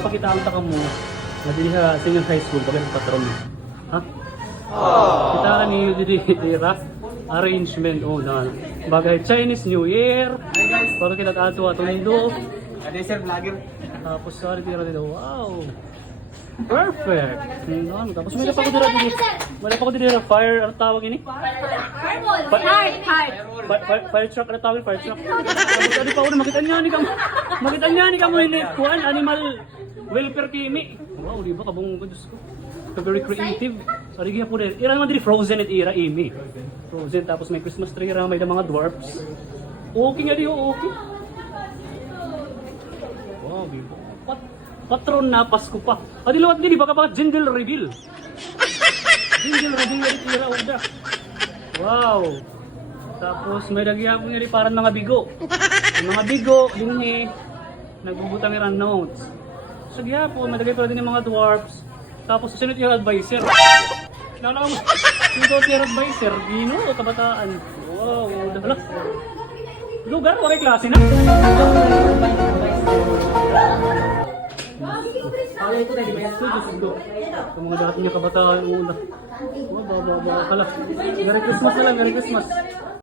papakita ang taka mo. Nadili sa senior high school, bagay sa patron. Ha? Kita ka ni Dira. Arrangement, oh na. Bagay Chinese New Year. Bagay kita ato atundo. Ada sir vlogger. Tapos sorry tira dito. Wow. Perfect. Tapos may pa ko dira dito. Wala pa ko dira fire ang tawag ini. Fire truck na tawag, fire truck. Tapos pa ko makita niya ni kamo. Makita niya ni kamo ini kuan animal welfare kimi. Wow, di ba kabong ko Diyos ko. Very creative. Sorry gaya po din. Ira naman din frozen at ira imi. Frozen tapos may Christmas tree ira may mga dwarfs. Okay nga di okay. Wow, di ba? Patron na Pasko pa. Adilawat din, baka baka jingle reveal. Jingle reveal na tira uda. Wow. Tapos may nagya po nga parang mga bigo. Yung mga bigo, dinhi, nagbubutang iran notes. So gaya po, madagay pa din yung mga dwarfs. Tapos sunod yung advisor. Nakakam, yung advisor, Gino o kabataan. Wow, hala. Lugar, waray klase na. Ay, ito tayo, di ba yan? Yung mga dati niya kabataan, una. Hala. Merry Christmas na lang, Merry Christmas.